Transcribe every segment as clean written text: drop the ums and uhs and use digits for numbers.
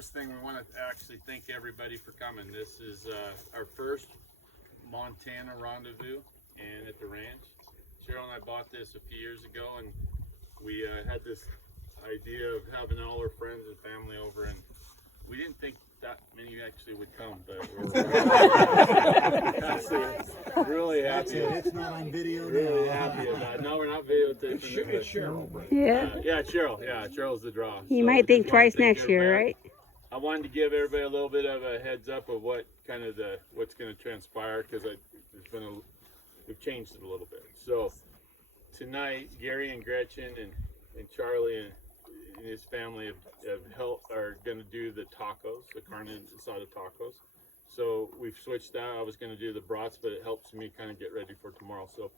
first thing, we want to actually thank everybody for coming. This is our first Montana rendezvous and at the ranch. Cheryl and I bought this a few years ago, and we had this idea of having all our friends and family over, and we didn't think that many actually would come, but we're really happy. It's not on video. Really happy about it. No, we're not videotaping. It's Cheryl. Yeah. Yeah, Cheryl. Yeah, Cheryl's the draw. You So might we think just wanna twice thank next year, everybody. right? I wanted to give everybody a little bit of a heads up of what kind of what's going to transpire, because we've changed it a little bit. So tonight, Gary and Gretchen and Charlie and his family are going to do the tacos, the carne asada tacos. So we've switched that. I was going to do the brats, but it helps me kind of get ready for tomorrow. So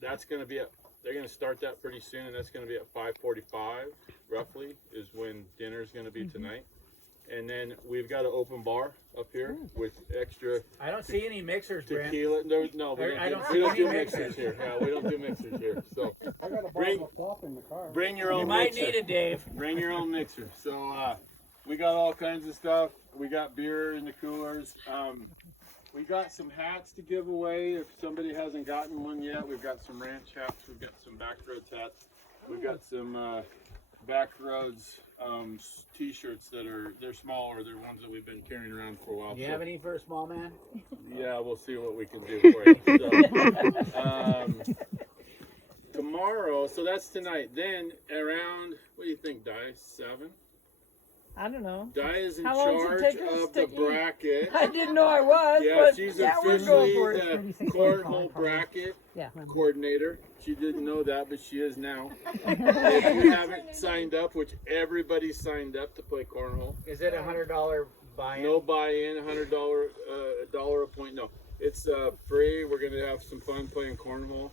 that's going to be they're going to start that pretty soon, and that's going to be at 5:45 roughly is when dinner is going to be tonight. And then we've got an open bar up here with extra. I don't see any mixers, Brent. Tequila. No, we don't do mixers here. Yeah, we don't do mixers here. So bring your own You might mixer. need it, Dave. Bring your own mixer. So we got all kinds of stuff. We got beer in the coolers. We got some hats to give away if somebody hasn't gotten one yet. We've got some ranch hats. We've got some Backroads hats. We've got some Backroads t-shirts they're smaller. They're ones that we've been carrying around for a while. Do you have any for a small man? Yeah, we'll see what we can do for you. So, tomorrow, so that's tonight. Then around, what do you think, Di? 7? I don't know. Di is in How long does it charge take us of to the eat? bracket. I didn't know I was. Yeah, but she's we're officially going for it. the cornhole bracket Yeah. coordinator. She didn't know that, but she is now. If you haven't signed up, which everybody signed up to play cornhole. Is it $100 buy-in? No buy-in, $100, $1 a point. No, it's free. We're gonna have some fun playing cornhole.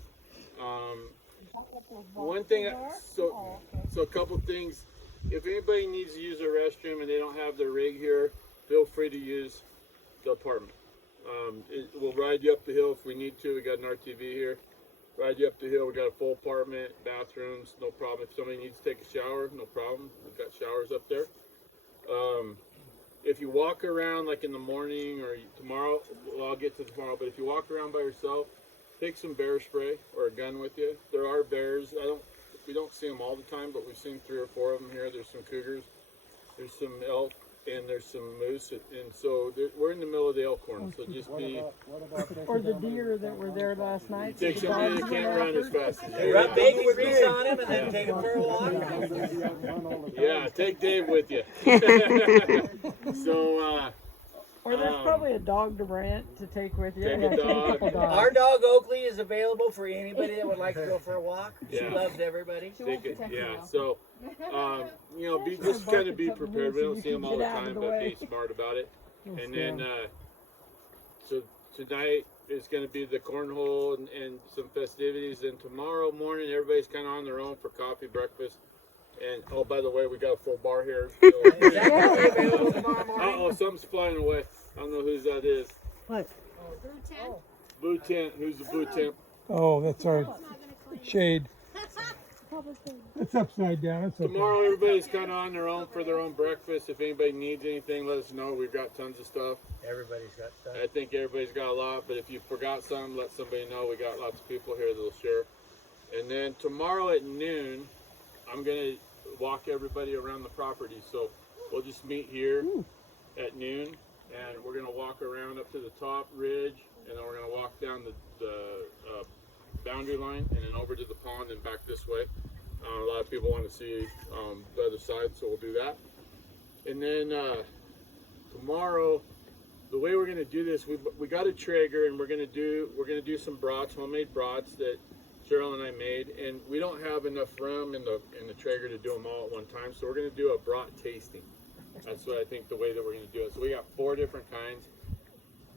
One thing, so a couple things. If anybody needs to use a restroom and they don't have their rig here, feel free to use the apartment. We'll ride you up the hill if we need to. We got an RTV here. Ride you up the hill. We got a full apartment, bathrooms, no problem. If somebody needs to take a shower, no problem. We've got showers up there. If you walk around like in the morning or tomorrow, well, I'll get to tomorrow, but if you walk around by yourself, take some bear spray or a gun with you. There are bears. We don't see them all the time, but we've seen 3 or 4 of them here. There's some cougars, there's some elk, and there's some moose. And so we're in the middle of the elkhorn, so just be... Or the deer that were there last night. Take somebody that can't run as fast as you. Rub baby grease on him and then take him for a walk. Yeah, take Dave with you. So, Or there's probably a dog to rent to take with you. Take a dog. couple dogs. Our dog Oakley is available for anybody that would like to go for a walk. She Yeah. loves everybody. take it. Yeah, so, just kind of be prepared. We don't see them all the time, but be smart about it. And then, so tonight is going to be the cornhole and some festivities. And tomorrow morning, everybody's kind of on their own for coffee, breakfast. And, oh, by the way, we got a full bar here. So. Is that going to be available tomorrow morning? Uh-oh, something's flying away. I don't know whose that is. What? Blue tent. Who's the blue tent? Oh, that's our shade. It's upside down. It's okay. Tomorrow, everybody's kind of on their own for their own breakfast. If anybody needs anything, let us know. We've got tons of stuff. Everybody's got stuff. I think everybody's got a lot, but if you forgot something, let somebody know. We got lots of people here that'll share. And then tomorrow at noon, I'm going to walk everybody around the property. So we'll just meet here at noon, and we're going to walk around up to the top ridge, and then we're going to walk down the boundary line and then over to the pond and back this way. A lot of people want to see the other side, so we'll do that. And then tomorrow, the way we're going to do this, we got a Traeger, and we're going to do some brats, homemade brats that Cheryl and I made, and we don't have enough room in the Traeger to do them all at one time, so we're going to do a brat tasting. That's what I think the way that we're going to do it. So we got 4 different kinds.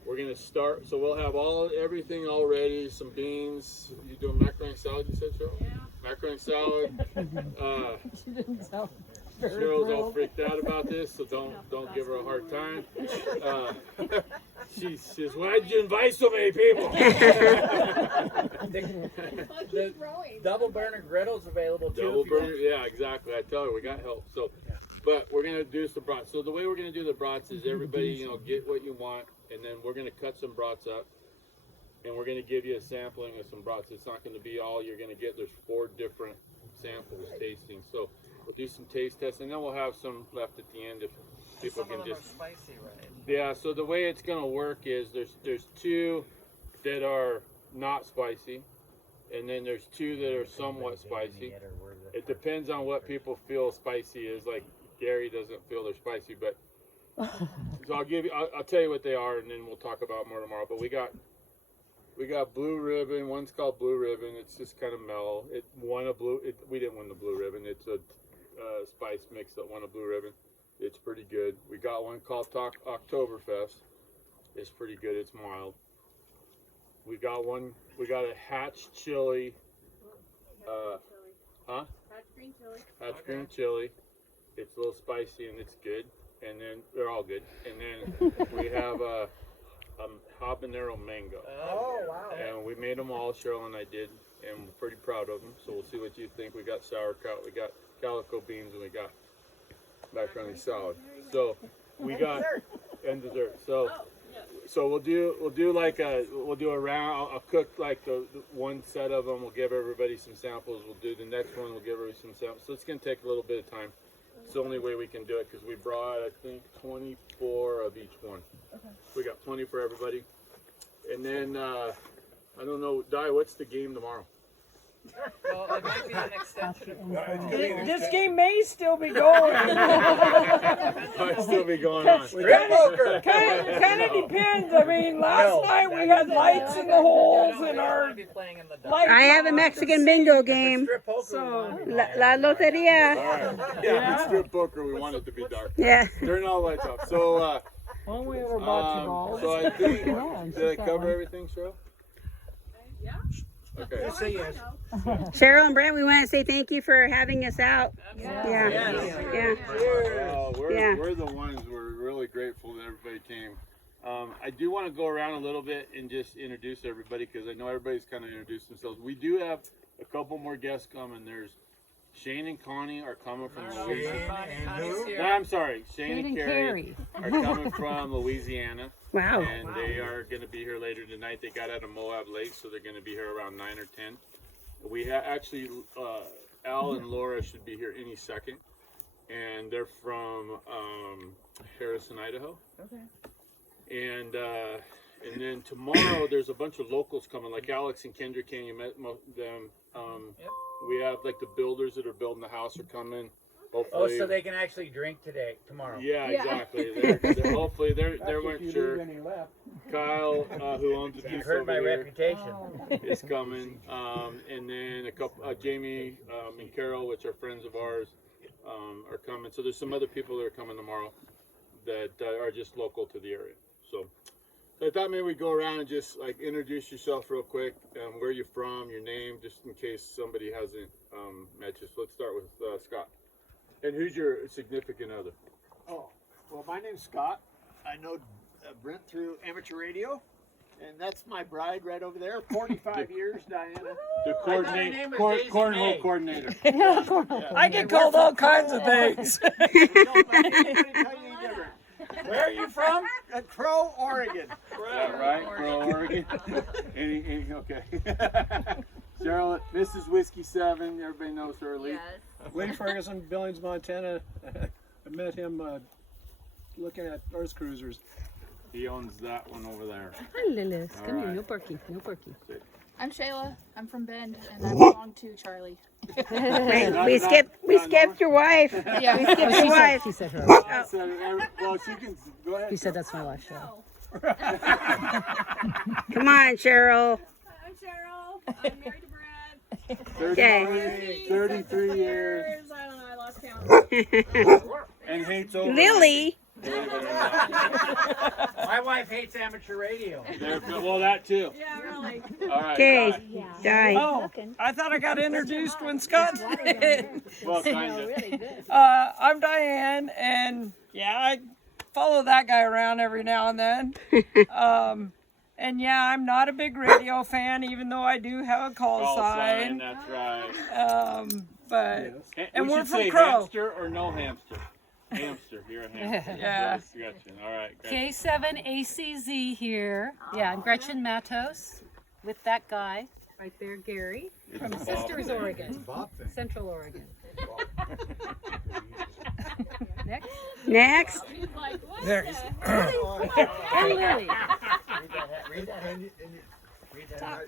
We're going to start, so we'll have everything all ready, some beans. You doing macaroni salad, you said, Cheryl? Yeah. Macaroni salad. She didn't sound very Cheryl's all thrilled. freaked out about this, so don't give her a hard time. She says, "Why'd you invite so many people?" The double burner griddle's available too. Double if you want. burner, yeah, exactly. I tell her we got help. So But we're gonna do some brats. So the way we're gonna do the brats is everybody, get what you want, and then we're gonna cut some brats up, and we're gonna give you a sampling of some brats. It's not gonna be all you're gonna get. There's 4 different samples tasting. So we'll do some taste tests, and then we'll have some left at the end if people can just. Spicy, right? Yeah. So the way it's gonna work is there's 2 that are not spicy, and then there's 2 that are somewhat spicy. It depends on what people feel spicy is. Like Gary doesn't feel they're spicy, but so I'll tell you what they are, and then we'll talk about more tomorrow. But we got Blue Ribbon. One's called Blue Ribbon. It's just kind of mellow. It won a we didn't win the Blue Ribbon. It's a spice mix that won a Blue Ribbon. It's pretty good. We got one called Oktoberfest. It's pretty good. It's mild. We got a Hatch chili. Hatch green chili. Hatch green chili. It's a little spicy and it's good. And then they're all good. And then we have a habanero mango. Oh, wow. And we made them all, Cheryl and I did, and we're pretty proud of them. So we'll see what you think. We got sauerkraut, we got calico beans, and we got macaroni salad. So we got and dessert. So we'll do a round. I'll cook like the one set of them. We'll give everybody some samples. We'll do the next one. We'll give everybody some samples. So it's gonna take a little bit of time. It's the only way we can do it because we brought, I think, 24 of each one. Okay. We got plenty for everybody. And then I don't know, Di, what's the game tomorrow? Well, it might be an extension of This game may still be going. Might still be going on. Kind of depends. I mean, last night we had lights in the holes in our light. I have a Mexican bingo game. So La Loteria. All right. Yeah, it's strip poker. We want it to be dark. Yeah. Turn all the lights off. So, well, we have our bocce balls. so I think, Yeah, did I cover everything, Cheryl? Yeah. Okay. Say yes. Cheryl and Brent, we want to say thank you for having us out. Yeah. Yeah. Well, we're the ones. We're really grateful that everybody came. I do want to go around a little bit and just introduce everybody because I know everybody's kind of introduced themselves. We do have a couple more guests coming. There's Shane and Connie are coming from Louisiana. No, I'm sorry, Shane and Carrie are coming from Louisiana. Wow. And they are going to be here later tonight. They got out of Moab Lake, so they're going to be here around 9 or 10. We actually, Al and Laura should be here any second. And they're from Harrison, Idaho. Okay. And then tomorrow there's a bunch of locals coming, like Alex and Kendra King. You met them. We have like the builders that are building the house are coming. Hopefully. Oh, so they can actually drink tomorrow. Yeah, exactly. Hopefully they weren't sure. Kyle, who owns the You've piece heard over my here, reputation. is coming. And then a couple, Jamie and Carol, which are friends of ours, are coming. So there's some other people that are coming tomorrow that are just local to the area. So I thought maybe we'd go around and just like introduce yourself real quick, where you're from, your name, just in case somebody hasn't met you. So let's start with Scott. And who's your significant other? Oh, well, my name's Scott. I know Brent through amateur radio, and that's my bride right over there. 45 years, Diana. The cornhole coordinator. I get called all kinds of things. Where are you from? Crow, Oregon. Yeah, right, Crow, Oregon. Okay. Cheryl, Mrs. Whiskey 7. Everybody knows her. Yes. Lee Ferguson, Billings, Montana. I met him looking at Earth cruisers. He owns that one over there. Lilis, come here, no porky, no porky. I'm Shayla. I'm from Bend, and I belong to Charlie. We skipped your wife. Yeah. We skipped your wife. She said her. Well, she can go ahead. He said that's my wife, Cheryl. Come on, Cheryl. I'm Cheryl. I'm married to Brad. 33 years. I don't know. I lost count. And hates over. Lily. My wife hates amateur radio. Well, that too. Yeah, really. All right. Okay, Di. Oh, I thought I got introduced when Scott did. Well, kind of. I'm Diane, and yeah, I follow that guy around every now and then. And yeah, I'm not a big radio fan, even though I do have a call sign. That's right. But And we're should from say Crow. hamster or no hamster. Hamster. You're a hamster. Yeah. Gretchen. All right. Gretchen. K7ACZ here. Yeah, I'm Gretchen Matos with that guy right there, Gary, from Sisters, Oregon. Central Oregon. Next. Next. Next. And Lily.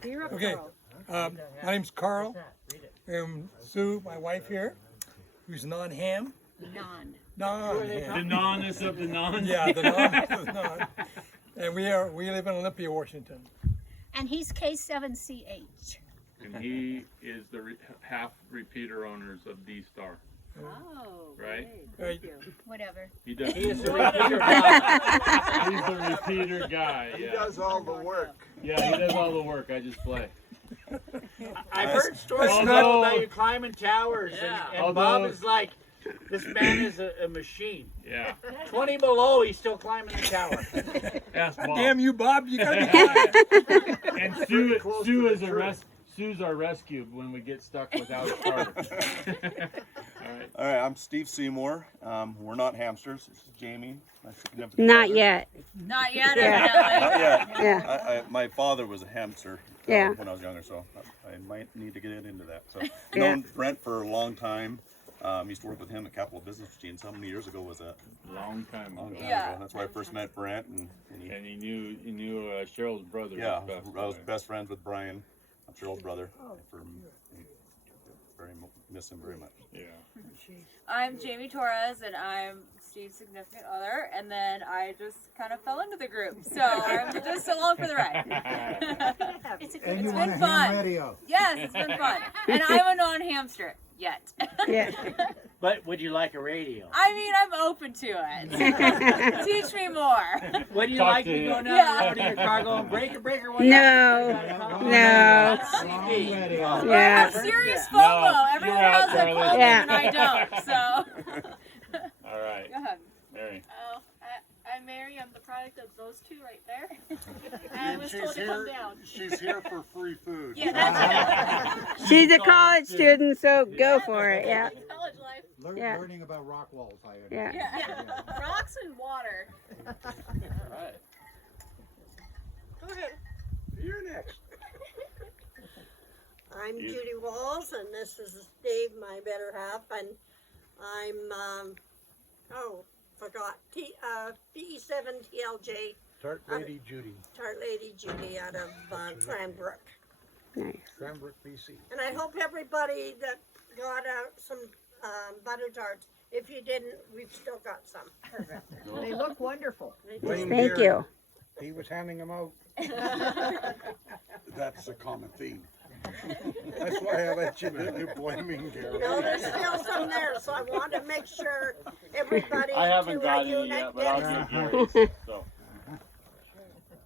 You're up, Okay. Carl. My name's Carl. And Sue, my wife here, who's non-ham. Non. Non-ham. The non-ness of the non. Yeah, the non. And we live in Olympia, Washington. And he's K7CH. And he is the half repeater owners of D-Star. Oh, Right? Right. whatever. He does. He is the repeater. He's the repeater guy. Yeah. He does all the work. Yeah, he does all the work. I just play. I've heard stories Although- about you climbing towers, and Bob is like, this man is a machine. Yeah. 20 below, he's still climbing the tower. Ask Bob. Damn you, Bob! You gotta be quiet. And Sue's our rescue when we get stuck without a starter. All right. All right, I'm Steve Seymour. We're not hamsters. This is Jamie, my significant Not other. yet. Not yet, Yeah. evidently. Not yet. Yeah. My father was a hamster Yeah. when I was younger, so I might need to get into that. So, Yeah. known Brent for a long time. Used to work with him at Capital Business Machines. How many years ago was that? Long time Long ago. time Yeah. ago. That's where I first met Brent, and And he knew Cheryl's brother. yeah, was best I was friend. best friends with Brian, Cheryl's brother. Miss him very much. Yeah. I'm Jamie Torres, and I'm Steve's significant other, and then I just kind of fell into the group, so I'm just along for the ride. It's been fun. Yes, it's been fun. And I'm a non-hamster yet. Yeah. But would you like a radio? I mean, I'm open to it. Teach me more. What do you Talk like to to you. go down Yeah. the road in your car going, breaker, what No. No. I Yeah. have serious No, FOMO. Everyone you're out, has a Charlie. club Yeah. and I don't, so. All right. Go ahead. Mary. Oh, I'm Mary. I'm the product of those two right there. I was told to come down. She's here for free food. Yeah, that's She's a college student, so go for it. Yeah. college life. Yeah. Learning about rock walls. Yeah. Yeah. Rocks and water. All right. Go ahead. You're next. I'm Judy Walls, and this is Dave, my better half, and I'm, forgot, PE7TLJ, Tart Lady Judy, Tart Lady Judy out of Cranbrook. Nice. Cranbrook, BC. And I hope everybody that got out some butter tarts, if you didn't, we've still got some. They look wonderful. Thank you. He was handing them out. That's a common theme. That's why I let you do the blaming, Gary. No, there's still some there, so I want to make sure everybody I haven't to our got any unit yet, but I'll gets get some. Gary's. So.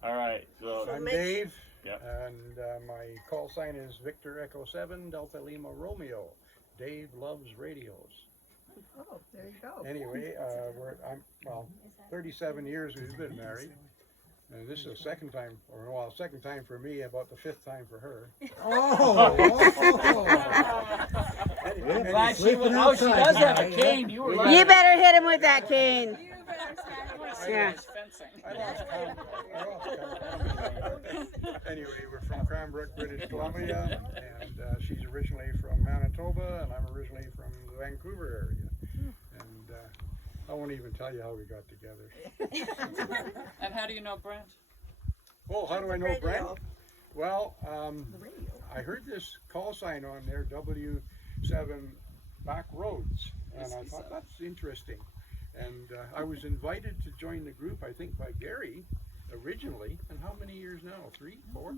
All right. So. I'm Dave, Yep. and my call sign is Victor Echo 7 Delta Lima Romeo. Dave loves radios. Oh, there you go. Anyway, I'm 37 years we've been married. And this is the second time for me, about the fifth time for her. Glad she does have a cane. You were like, You better hit him with that cane. Yeah. I lost count. Anyway, we're from Cranbrook, British Columbia, and she's originally from Manitoba, and I'm originally from the Vancouver area. And I won't even tell you how we got together. And how do you know Brent? Oh, how do I know Brent? Well, I heard this call sign on there, W7 Back Roads, and I thought that's interesting. And I was invited to join the group, I think, by Gary originally. And how many years now? 3, 4?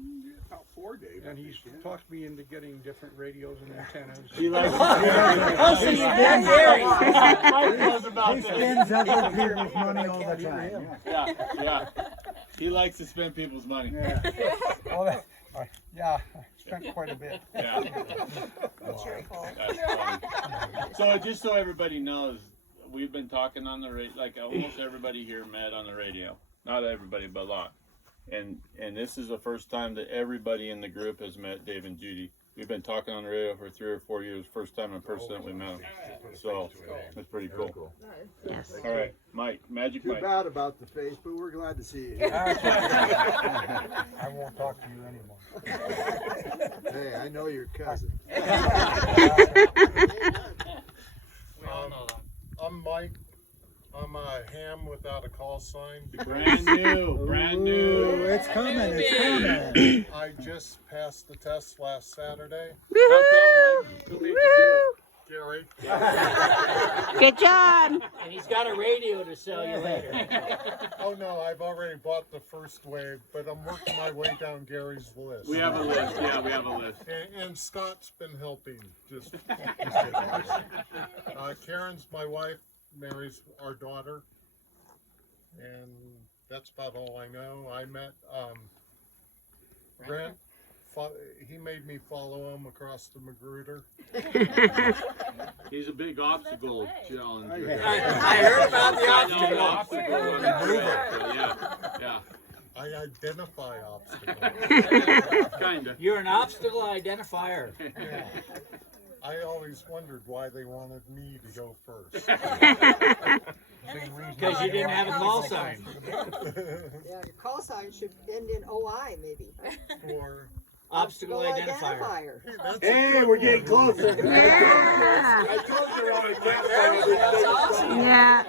About 4, Dave. And he's talked me into getting different radios and antennas. He likes oh, so you did Gary. Mike knows about this. spends other people's money all the time. Yeah. He likes to spend people's money. Yeah. Yeah, I spent quite a bit. Yeah. It's your fault. That's funny. So just so everybody knows, we've been talking on the radio, like almost everybody here met on the radio. Not everybody, but a lot. And this is the first time that everybody in the group has met Dave and Judy. We've been talking on the radio for 3 or 4 years. First time in person that we met them. So that's pretty cool. Yes. All right, Mike, Magic Too Mike. bad about the face, but we're glad to see you. I won't talk to you anymore. Hey, I know your cousin. I'm Mike. I'm a ham without a call sign. Brand new, brand new. Ooh, it's coming, it's coming. I just passed the test last Saturday. How come, Mike? Who made you do it? Gary. Good job. And he's got a radio to sell you later. Oh no, I've already bought the first wave, but I'm working my way down Gary's list. We have a list, yeah, we have a list. And Scott's been helping. Just Karen's my wife, Mary's our daughter, and that's about all I know. I met Brent. He made me follow him across the Magruder. He's a big obstacle challenger. I heard about the obstacle. Yeah. I identify obstacles. Kinda. You're an obstacle identifier. Yeah. I always wondered why they wanted me to go first. Because you didn't have a call sign. Yeah, your call sign should end in OI maybe. For obstacle identifier. Hey, we're getting closer. Yeah. I told you we're on a campsite. Yeah.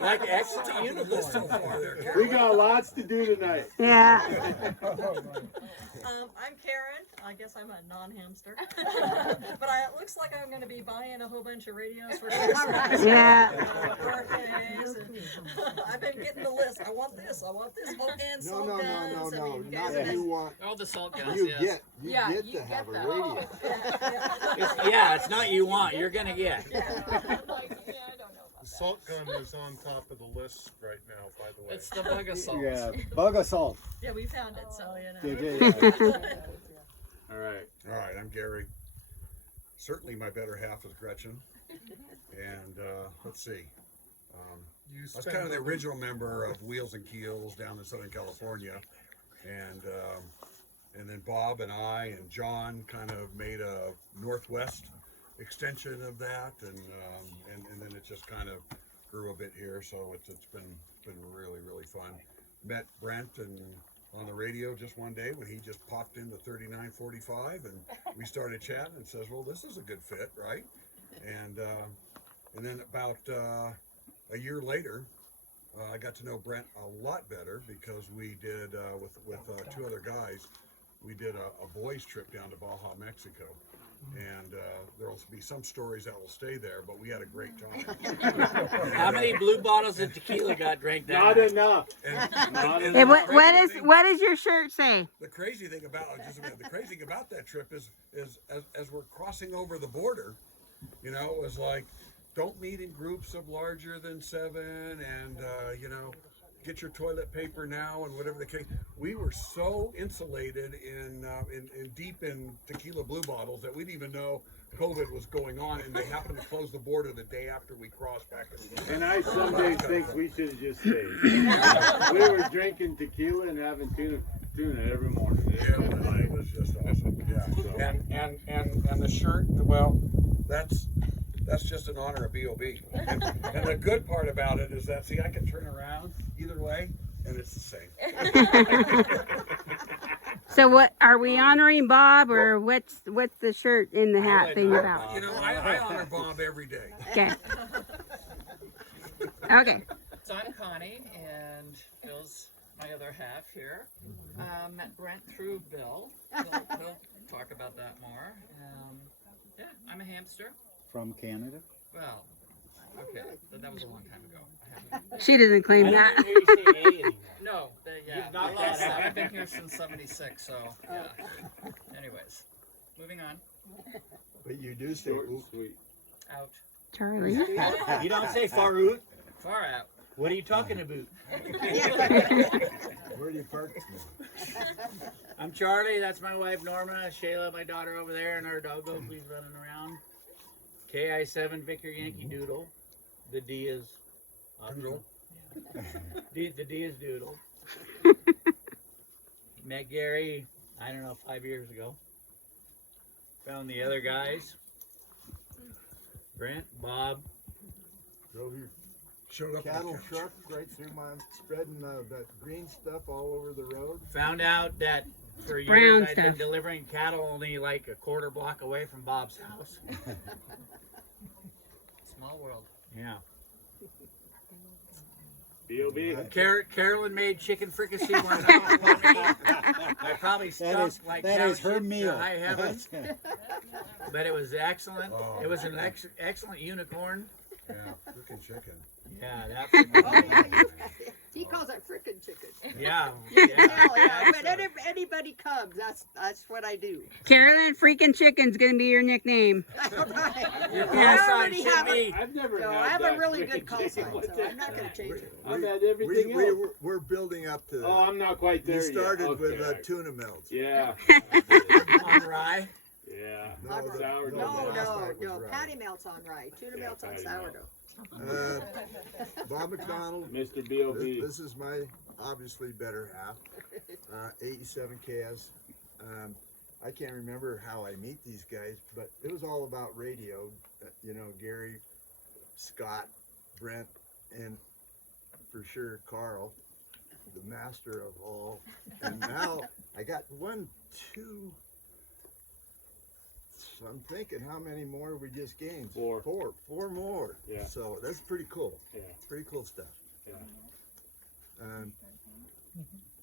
Like excellent uniform. We got lots to do tonight. Yeah. I'm Karen. I guess I'm a non-hamster. But it looks like I'm going to be buying a whole bunch of radios for Christmas. Yeah. Birthdays. I've been getting the list. I want this. I want this. Oh, and salt guns. I mean, you guys Not you want. Oh, the salt guns. You yes. get. You Yeah, get you to get have a that. radio. Yeah, it's not you want, you're gonna get. The salt gun is on top of the list right now, by the way. It's the bug assault. Yeah, bug assault. Yeah, we found it, so you know. All right. All right, I'm Gary. Certainly my better half is Gretchen. And let's see. I was kind of the original member of Wheels and Keels down in Southern California. And then Bob and I and John kind of made a Northwest extension of that. And then it just kind of grew a bit here. So it's been really, really fun. Met Brent and on the radio just one day when he just popped into 3945 and we started chatting and says, well, this is a good fit, right? And then about a year later, I got to know Brent a lot better because we did with two other guys, we did a boys trip down to Baja, Mexico. And there will be some stories that will stay there, but we had a great time. How many blue bottles of tequila got drank that Not night? enough. Hey, what does your shirt say? The crazy thing about that trip is as we're crossing over the border, you know, it was like, don't meet in groups of larger than 7, and you know, get your toilet paper now, and whatever the case. We were so insulated in deep in tequila blue bottles that we didn't even know COVID was going on, and they happened to close the border the day after we crossed back. And I some days think we should have just stayed. We were drinking tequila and having tuna every morning. Yeah, it was just awesome. Yeah. So. And the shirt, well, that's just in honor of B.O.B. And the good part about it is that, see, I can turn around either way, and it's the same. So what are we honoring Bob, or what's the shirt in the hat thing about? You know, I honor Bob every day. Okay. Okay. So I'm Connie, and Bill's my other half here. Met Brent through Bill. He'll talk about that more. Yeah, I'm a hamster. From Canada? Well, okay, that was a long time ago. She doesn't claim that. No, yeah, I've been here since '76, so yeah. Anyways, moving on. But you do say ooh. Sweet. Out. Charlie. You don't say far out. Far out. What are you talking about? Where do you park? I'm Charlie, that's my wife Norma, Shayla, my daughter over there, and our doggo, please running around. KI7 Victor Yankee Doodle. The D is optional. The D is Doodle. Met Gary, I don't know, 5 years ago. Found the other guys. Brent, Bob, Showed up cattle truck right through my, spreading that green stuff all over the road. Found out that for Brown years I'd been stuff. delivering cattle only like a quarter block away from Bob's house. Small world. Yeah. B.O.B. Carolyn made chicken fricassee one night. I probably stumped like that cow is her shit to meal. high heaven. But it was excellent. It was an excellent unicorn. Yeah, freaking chicken. Yeah, that's He calls it frickin' chicken. yeah. Yeah. When anybody comes, that's what I do. Carolyn freaking Chicken's gonna be your nickname. Your call I sign already should have be. I've never No, had I have that a really freaking good call sign, chicken. so I'm not gonna change it. I've had everything else. We're building up to that. Oh, I'm not quite there You started yet. with Okay. tuna melts. Yeah. On rye. Yeah. No, Sourdough. No. Patty melts on rye. Tuna melts on patty sourdough. Bob McDonald, Mr. B.O.B. This is my obviously better half. 87 KS. I can't remember how I meet these guys, but it was all about radio. You know, Gary, Scott, Brent, and for sure Carl, the master of all. And now I got 1, 2. So I'm thinking, how many more we just gained? Four. Four more. Yeah. So that's pretty cool. Yeah. Pretty cool stuff. Yeah. Um,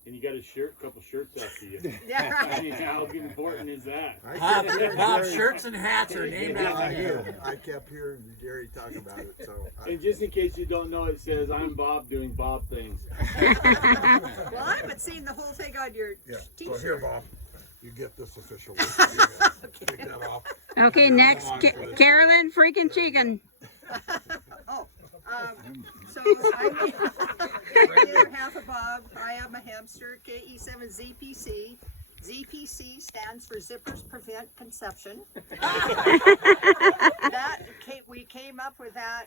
And you got a couple shirts after you. Yeah. I mean, how important is that? Bob, shirts and hats are named after you. I kept hearing Gary talk about it, so. And just in case you don't know, it says, I'm Bob doing Bob things. Well, I haven't seen the whole thing on your Yeah. t-shirt. So here, Bob, you get this official. Take that off. Okay, next, Carolyn freaking Chicken. So I'm either half a Bob. I am a hamster. KE7ZPC. ZPC stands for Zippers Prevent Conception. We came up with that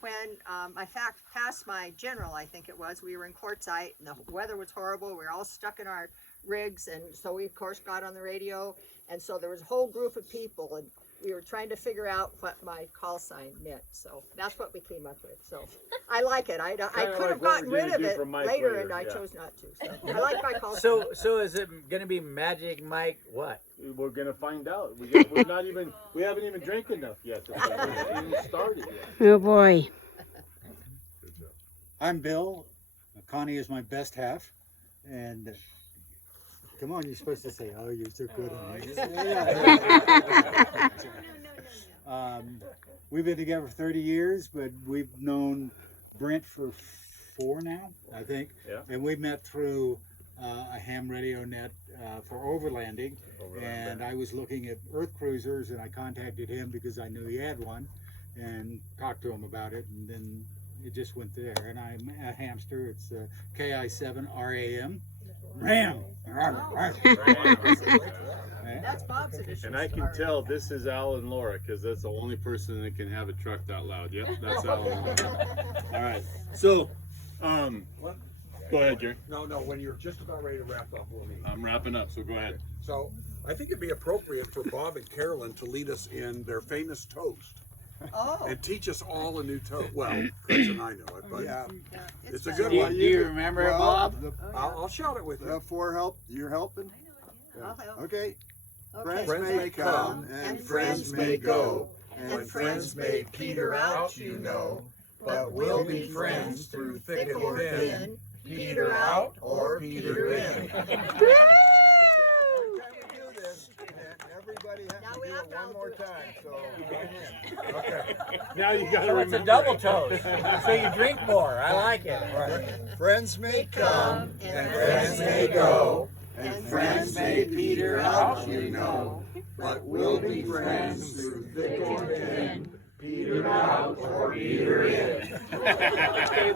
when I passed my general, I think it was. We were in quartzite and the weather was horrible. We were all stuck in our rigs, and so we of course got on the radio, and so there was a whole group of people, and we were trying to figure out what my call sign meant. So that's what we came up with. So I like it. I could have gotten rid of it later, and I chose not to. So I like my call sign. So is it going to be Magic Mike what? We're gonna find out. We haven't even drank enough yet. We haven't even started yet. Oh boy. I'm Bill. Connie is my best half, and come on, you're supposed to say, "Oh, you're so good." We've been together for 30 years, but we've known Brent for 4 now, I think. Yeah. And we met through a ham radio net for overlanding. And I was looking at Earth Cruisers, and I contacted him because I knew he had one, and talked to him about it, and then it just went there. And I'm a hamster. It's KI7 RAM. Ram. That's Bob's edition. And I can tell this is Al and Laura because that's the only person that can have a truck that loud. Yep, that's Al and Laura. All right. So, go ahead, Jerry. No, when you're just about ready to wrap up, we'll meet. I'm wrapping up, so go ahead. So I think it'd be appropriate for Bob and Carolyn to lead us in their famous toast. Oh. And teach us all a new toast. Well, Chris and I know it, but it's a good Do one. you remember it, Bob? I'll shout it with you. You're helping? I'll help. Okay. Okay. Friends may come and friends may go, and friends may peter out, you know, but we'll be friends through thick and thin, peter out or peter in. Everybody has to do it one more time, so. Okay. Now you got to So remember. it's a double toast. So you drink more. I like it. Friends may come and friends may go, and friends may peter out, you know, but we'll be friends through thick and thin, peter out or peter in. Okay,